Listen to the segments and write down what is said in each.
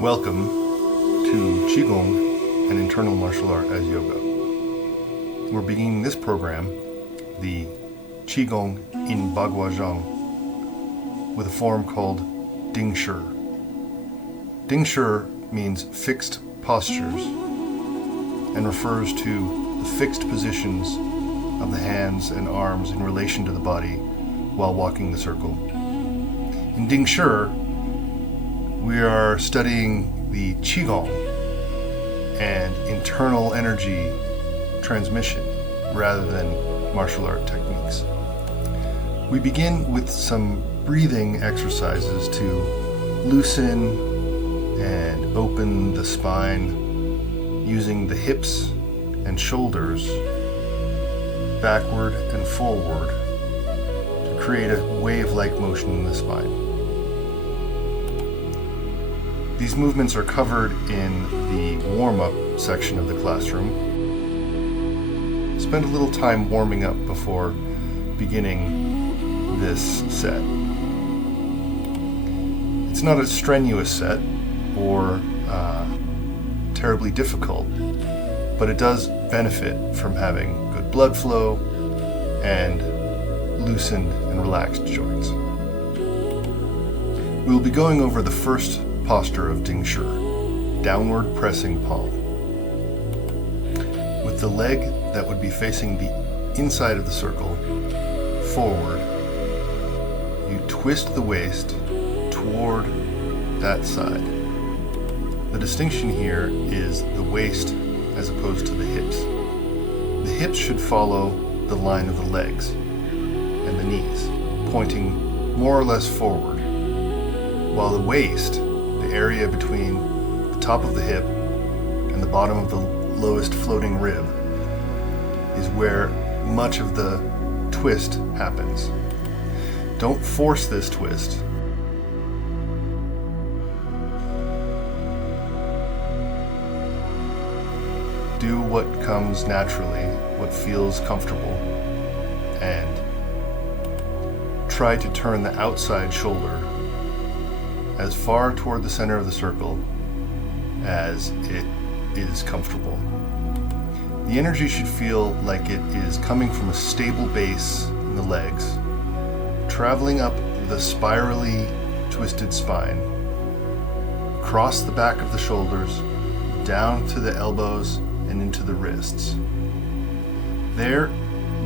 Welcome to QiGong, an internal martial art as yoga. We're beginning this program, the QiGong in Ba Gua Zhang, with a form called Ding Shyr. Ding Shyr means fixed postures and refers to the fixed positions of the hands and arms in relation to the body while walking the circle. In Ding Shyr, we are studying the QiGong and internal energy transmission rather than martial art techniques. We begin with some breathing exercises to loosen and open the spine using the hips and shoulders backward and forward to create a wave-like motion in the spine. These movements are covered in the warm-up section of the classroom. Spend a little time warming up before beginning this set. It's not a strenuous set or terribly difficult, but it does benefit from having good blood flow and loosened and relaxed joints. We'll be going over the first posture of Ding Shyr, downward pressing palm. With the leg that would be facing the inside of the circle forward, you twist the waist toward that side. The distinction here is the waist as opposed to the hips. The hips should follow the line of the legs and the knees, pointing more or less forward, while the waist, the area between the top of the hip and the bottom of the lowest floating rib, is where much of the twist happens. Don't force this twist. Do what comes naturally, what feels comfortable, and try to turn the outside shoulder as far toward the center of the circle as it is comfortable. The energy should feel like it is coming from a stable base in the legs, traveling up the spirally twisted spine, across the back of the shoulders, down to the elbows and into the wrists. There,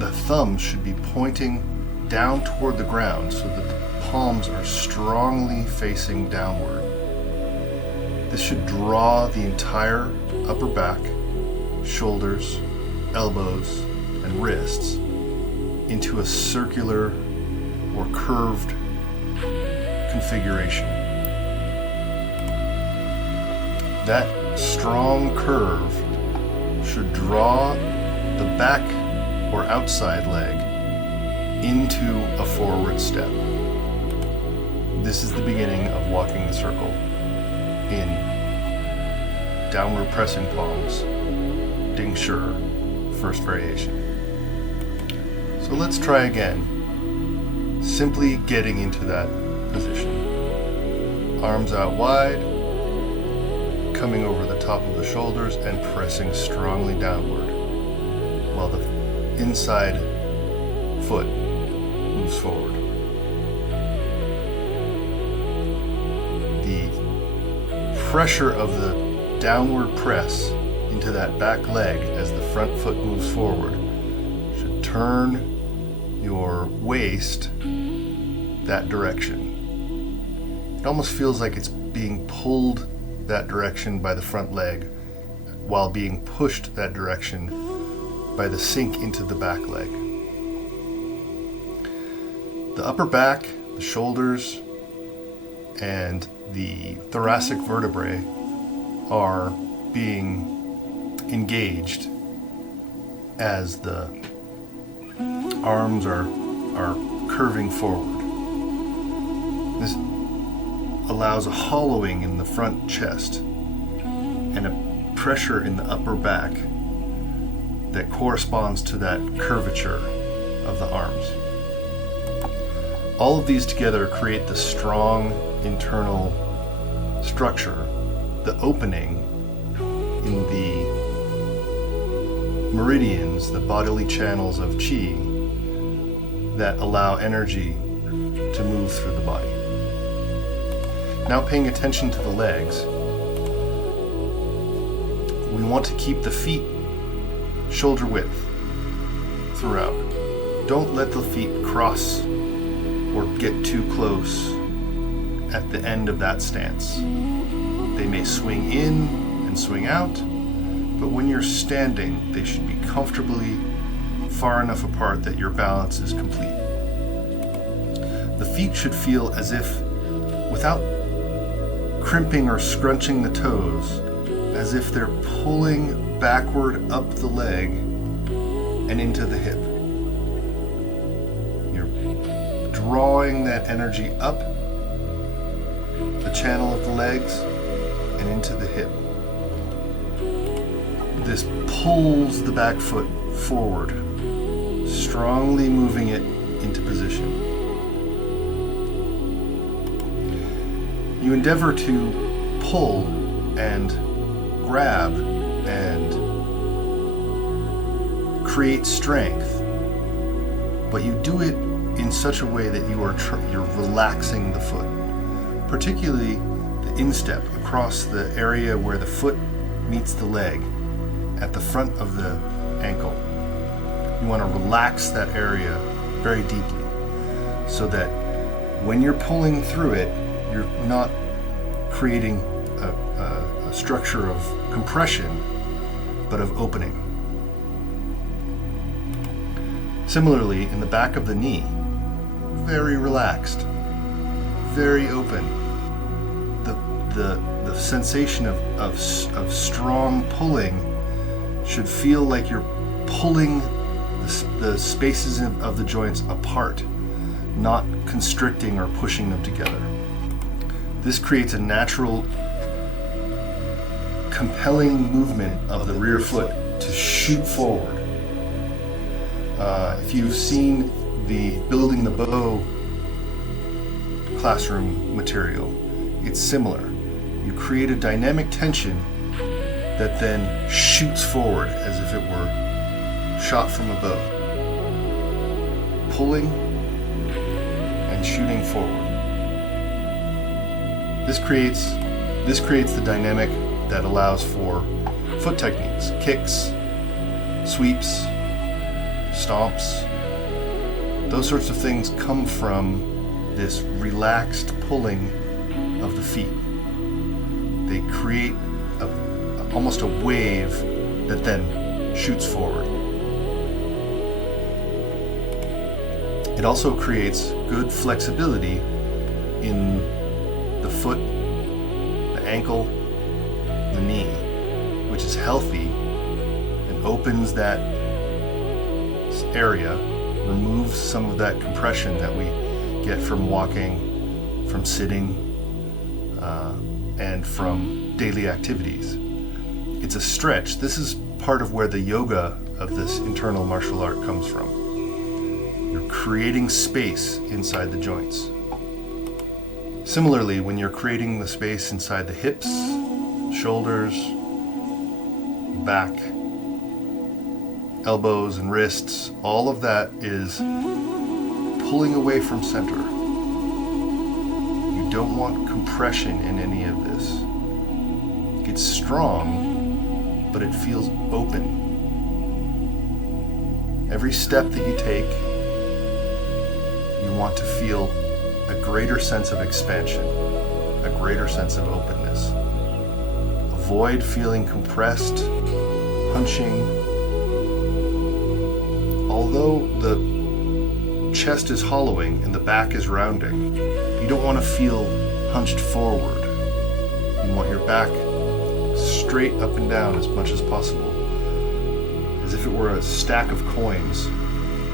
the thumbs should be pointing down toward the ground so that the palms are strongly facing downward. This should draw the entire upper back, shoulders, elbows, and wrists into a circular or curved configuration. That strong curve should draw the back or outside leg into a forward step. This is the beginning of walking the circle in downward pressing palms, Ding Shyr, first variation. So let's try again, simply getting into that position. Arms out wide, coming over the top of the shoulders and pressing strongly downward, while the inside foot moves forward. The pressure of the downward press into that back leg as the front foot moves forward should turn your waist that direction. It almost feels like it's being pulled that direction by the front leg while being pushed that direction by the sink into the back leg. The upper back, the shoulders, and the thoracic vertebrae are being engaged as the arms are curving forward. This allows a hollowing in the front chest and a pressure in the upper back that corresponds to that curvature of the arms. All of these together create the strong internal structure the opening in the meridians, the bodily channels of qi that allow energy to move through the body. Now paying attention to the legs, we want to keep the feet shoulder width throughout. Don't let the feet cross or get too close at the end of that stance. They may swing in and swing out, but when you're standing, they should be comfortably far enough apart that your balance is complete. The feet should feel as if, without crimping or scrunching the toes, as if they're pulling backward up the leg and into the hip. You're drawing that energy up the channel of the legs and into the hip. This pulls the back foot forward, strongly moving it into position. You endeavor to pull and grab and create strength, but you do it in such a way that you're relaxing the foot, particularly the instep across the area where the foot meets the leg at the front of the ankle. You want to relax that area very deeply so that when you're pulling through it, you're not creating a structure of compression, but of opening. Similarly, in the back of the knee, very relaxed, very open. The sensation of strong pulling should feel like you're pulling the spaces of the joints apart, not constricting or pushing them together. This creates a natural, compelling movement of the rear foot to shoot forward. If you've seen the Building the Bow classroom material, it's similar. You create a dynamic tension that then shoots forward as if it were shot from a bow, pulling and shooting forward. This creates the dynamic that allows for foot techniques, kicks, sweeps, stomps. Those sorts of things come from this relaxed pulling of the feet. They create almost a wave that then shoots forward. It also creates good flexibility in the foot, the ankle, the knee, which is healthy and opens that area, removes some of that compression that we get from walking, from sitting, and from daily activities. It's a stretch. This is part of where the yoga of this internal martial art comes from. You're creating space inside the joints. Similarly, when you're creating the space inside the hips, shoulders, back, elbows and wrists, all of that is pulling away from center. You don't want compression in any of this. It's strong, but it feels open. Every step that you take, you want to feel a greater sense of expansion, a greater sense of openness. Avoid feeling compressed, hunching. Although the chest is hollowing and the back is rounding, you don't want to feel hunched forward. You want your back straight up and down as much as possible, as if it were a stack of coins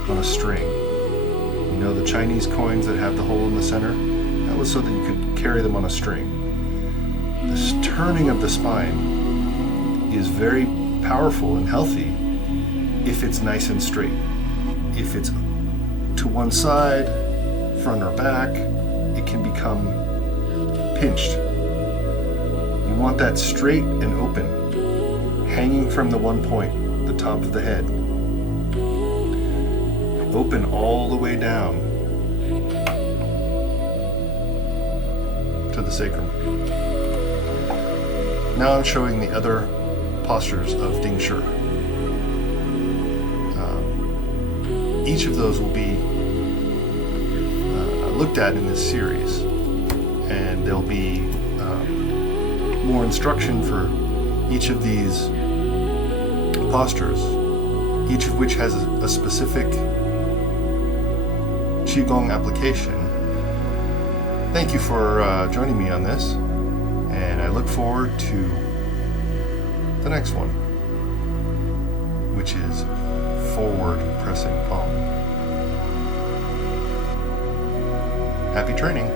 on a string. You know the Chinese coins that have the hole in the center? That was so that you could carry them on a string. This turning of the spine is very powerful and healthy if it's nice and straight. If it's to one side, front or back, it can become pinched. You want that straight and open, hanging from the one point, the top of the head. Open all the way down to the sacrum. Now I'm showing the other postures of DingShyr. Each of those will be looked at in this series, and there'll be more instruction for each of these postures, each of which has a specific QiGong application. Thank you for joining me on this, and I look forward to the next one, which is forward pressing palm. Happy training!